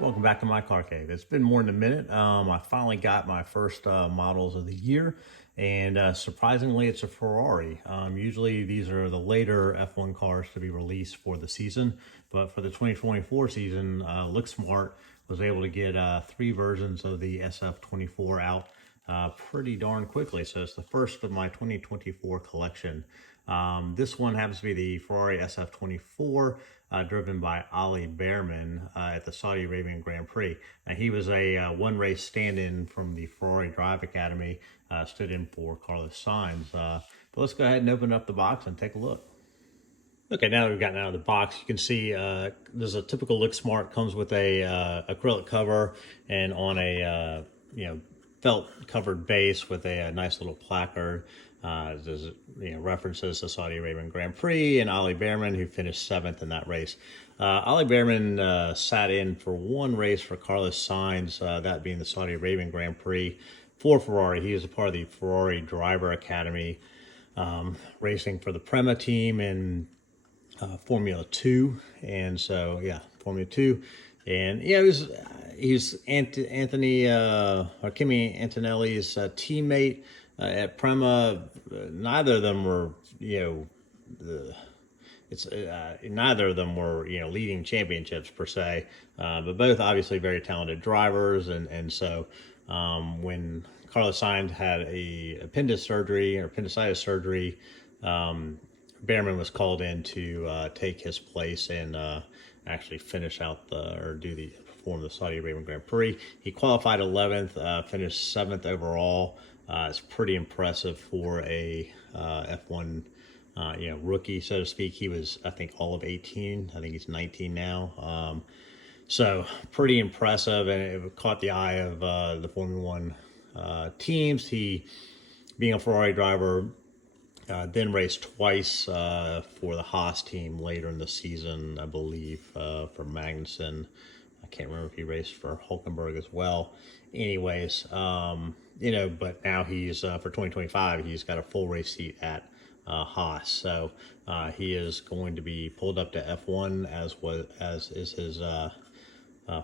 Welcome back to my car cave. It's been more than a minute. I finally got my first models of the year, and surprisingly, it's a Ferrari. Usually, these are the later F1 cars to be released for the season, but for the 2024 season, LookSmart was able to get three versions of the SF-24 out pretty darn quickly. So it's the first of my 2024 collection. This one happens to be the Ferrari SF-24, driven by Oliver Bearman at the Saudi Arabian Grand Prix. Now, he was a one race stand-in from the Ferrari Drive Academy, stood in for Carlos Sainz. But let's go ahead and open up the box and take a look. Okay, now that we've gotten out of the box, you can see there's a typical LookSmart, comes with a acrylic cover and on a felt covered base with a nice little placard. There's references to Saudi Arabian Grand Prix and Oliver Bearman, who finished 7th in that race. Oliver Bearman sat in for one race for Carlos Sainz, that being the Saudi Arabian Grand Prix for Ferrari. He was a part of the Ferrari Driver Academy, racing for the Prema team and Formula 2. And so, yeah, Formula 2. And yeah, he's Anthony or Kimi Antonelli's teammate at Prema. Neither of them were, neither of them were leading championships per se, but both obviously very talented drivers. And so when Carlos Sainz had a appendicitis surgery, Bearman was called in to take his place and actually finish out perform the Saudi Arabian Grand Prix. He qualified 11th, finished 7th overall. It's pretty impressive for a F1 rookie, so to speak. He was, I think, all of 18. I think he's 19 now. So pretty impressive, and it caught the eye of the Formula One teams. He, being a Ferrari driver, then raced twice for the Haas team later in the season, I believe, for Magnussen. I can't remember if he raced for Hulkenberg as well. Anyways, but now he's, for 2025, he's got a full race seat at Haas. So he is going to be pulled up to F1, as is his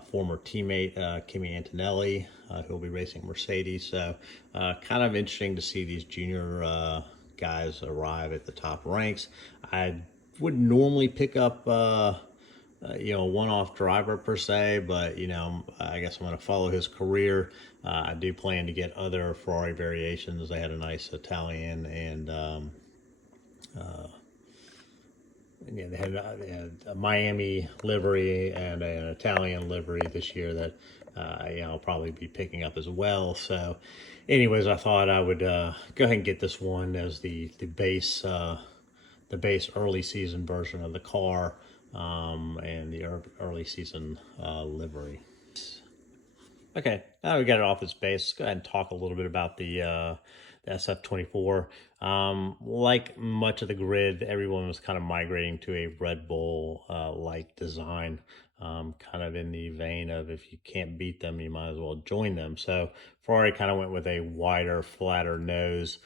former teammate, Kimi Antonelli, who'll be racing Mercedes. So kind of interesting to see these junior guys arrive at the top ranks. I would normally pick up a one-off driver per se, but I guess I'm going to follow his career. I do plan to get other Ferrari variations. They had a nice Italian and they had a Miami livery and an Italian livery this year that I'll probably be picking up as well. So anyways, I thought I would go ahead and get this one as the base early season version of the car, and the early season livery. Okay, now we got it off its base. Let's go ahead and talk a little bit about the SF-24. Like much of the grid, everyone was kind of migrating to a Red Bull like design, kind of in the vein of, if you can't beat them, you might as well join them. So Ferrari kind of went with a wider, flatter nose.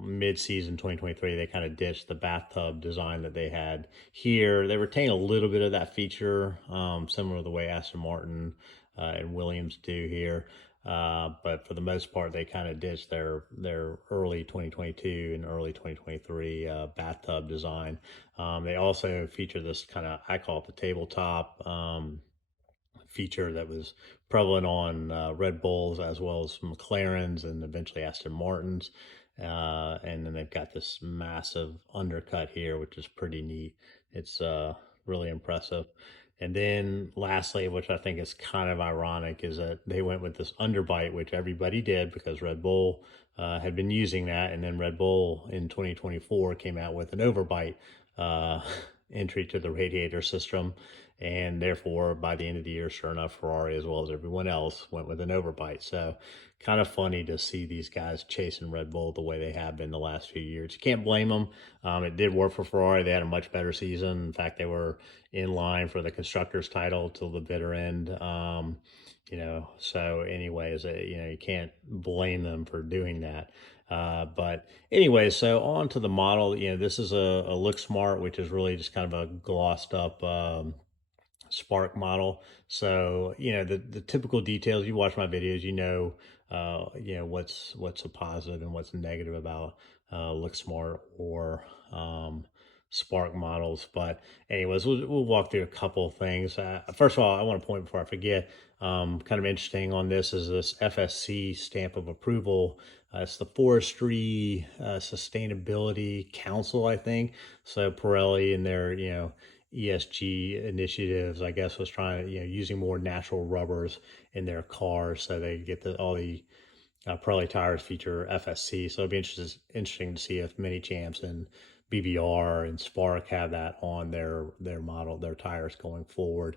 Mid-season 2023, they kind of ditched the bathtub design that they had here. They retain a little bit of that feature, similar to the way Aston Martin and Williams do here. But for the most part, they kind of ditched their early 2022 and early 2023 bathtub design. They also feature this kind of, I call it the tabletop feature that was prevalent on Red Bulls as well as McLarens and eventually Aston Martins. And then they've got this massive undercut here, which is pretty neat. It's really impressive. And then lastly, which I think is kind of ironic, is that they went with this underbite, which everybody did because Red Bull had been using that. And then Red Bull in 2024 came out with an overbite entry to the radiator system. And therefore, by the end of the year, sure enough, Ferrari, as well as everyone else, went with an overbite. So kind of funny to see these guys chasing Red Bull the way they have been the last few years. You can't blame them. It did work for Ferrari. They had a much better season. In fact, they were in line for the constructors title till the bitter end. So anyways, you can't blame them for doing that. But anyway, so on to the model. This is a LookSmart, which is really just kind of a glossed up Spark model. So, the typical details, you watch my videos, what's a positive and what's negative about LookSmart or Spark models. But anyways, we'll walk through a couple of things. First of all, I want to point before I forget, kind of interesting on this is this FSC stamp of approval. It's the Forestry Sustainability Council, I think. So Pirelli and their, ESG initiatives, I guess, was trying to, using more natural rubbers in their cars, so they get all the Pirelli tires feature FSC. So it'd be interesting to see if Mini Champs and BBR and Spark have that on their tires going forward.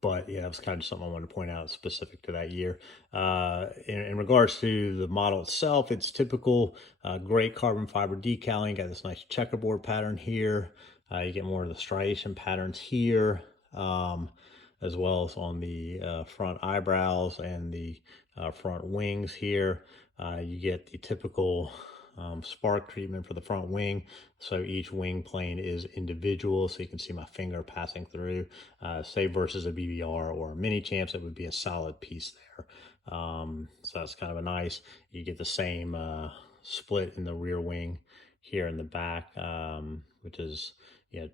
But yeah, that was kind of something I wanted to point out specific to that year. In regards to the model itself, it's typical gray carbon fiber decaling. Got this nice checkerboard pattern here. You get more of the striation patterns here, as well as on the front eyebrows and the front wings here. You get the typical spark treatment for the front wing. So each wing plane is individual. So you can see my finger passing through, say versus a BBR or a Mini Champs, it would be a solid piece there. So that's kind of a nice, you get the same split in the rear wing here in the back, which is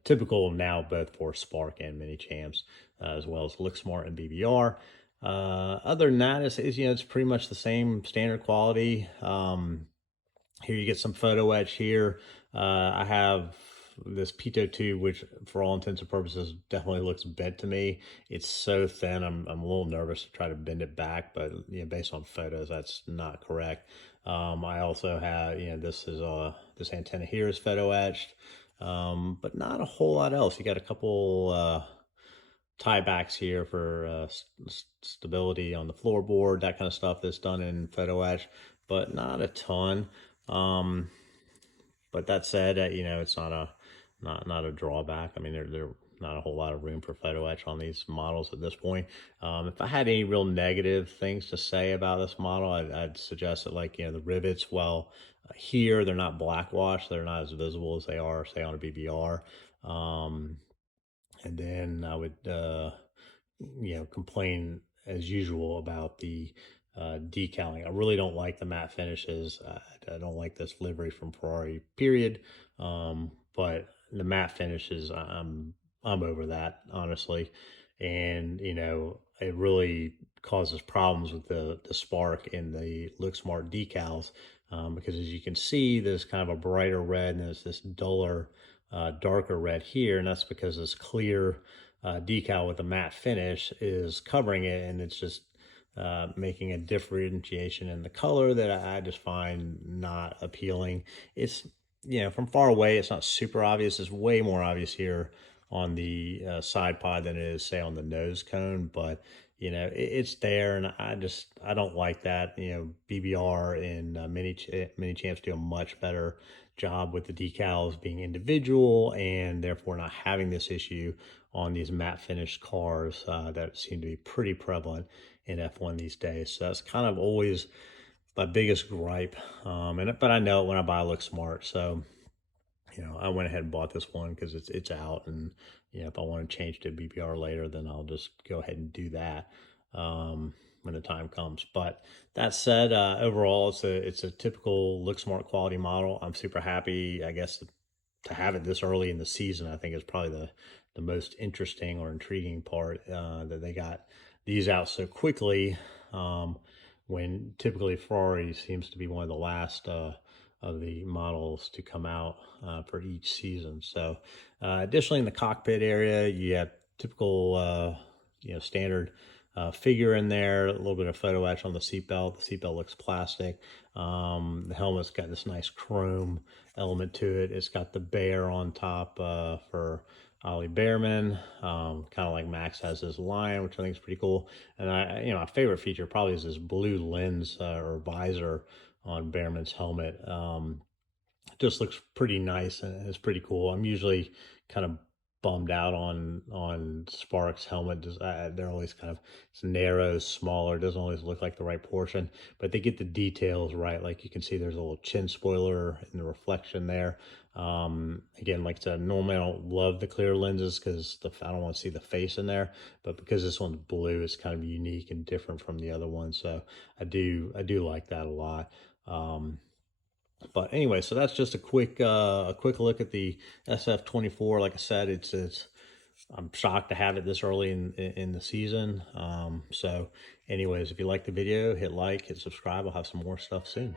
typical now both for Spark and Mini Champs, as well as LookSmart and BBR. Other than that, it's pretty much the same standard quality. Here you get some photo etch here. I have this Pito 2, which for all intents and purposes definitely looks bent to me. It's so thin, I'm a little nervous to try to bend it back, but based on photos, that's not correct. I also have, this antenna here is photo etched, but not a whole lot else. You got a couple tie backs here for stability on the floorboard, that kind of stuff that's done in photo etch, but not a ton. But that said, it's not a drawback. I mean, there not a whole lot of room for photo etch on these models at this point. If I had any real negative things to say about this model, I'd suggest that, like, the rivets, well, here they're not black wash, they're not as visible as they are, say, on a BBR. And then I would complain as usual about the decaling. I really don't like the matte finishes. I don't like this livery from Ferrari, period. But the matte finishes, I'm over that, honestly. And it really causes problems with the Spark and the LookSmart decals, because as you can see, there's kind of a brighter red and there's this duller, darker red here, and that's because this clear decal with a matte finish is covering it, and it's just making a differentiation in the color that I just find not appealing. It's, from far away, it's not super obvious. It's way more obvious here on the side pod than it is, say, on the nose cone, but it's there, and I don't like that. BBR and Mini Champs do a much better job with the decals being individual, and therefore not having this issue on these matte finished cars that seem to be pretty prevalent in F1 these days. So that's kind of always my biggest gripe. But I know it when I buy LookSmart, so I went ahead and bought this one because it's out, and if I want to change to BBR later, then I'll just go ahead and do that when the time comes. But that said, overall, it's a typical LookSmart quality model. I'm super happy, I guess, to have it this early in the season. I think is probably the most interesting or intriguing part, that they got these out so quickly, when typically Ferrari seems to be one of the last of the models to come out for each season. So additionally, in the cockpit area, you have typical standard figure in there, a little bit of photo etch on the seatbelt. The seatbelt looks plastic. The helmet's got this nice chrome element to it. It's got the bear on top for Oliver Bearman, kind of like Max has his lion, which I think is pretty cool. And my favorite feature probably is this blue lens or visor on Bearman's helmet. Just looks pretty nice and it's pretty cool. I'm usually kind of bummed out on Spark's helmet. They're always kind of, it's narrow, smaller, doesn't always look like the right portion, but they get the details right. Like you can see there's a little chin spoiler in the reflection there. Again, like I said, normally I don't love the clear lenses because I don't want to see the face in there, but because this one's blue, it's kind of unique and different from the other one. So I do like that a lot. But anyway, so that's just a quick look at the SF-24. Like I said, it's I'm shocked to have it this early in the season. So anyways, if you like the video, hit like, hit subscribe. I'll have some more stuff soon.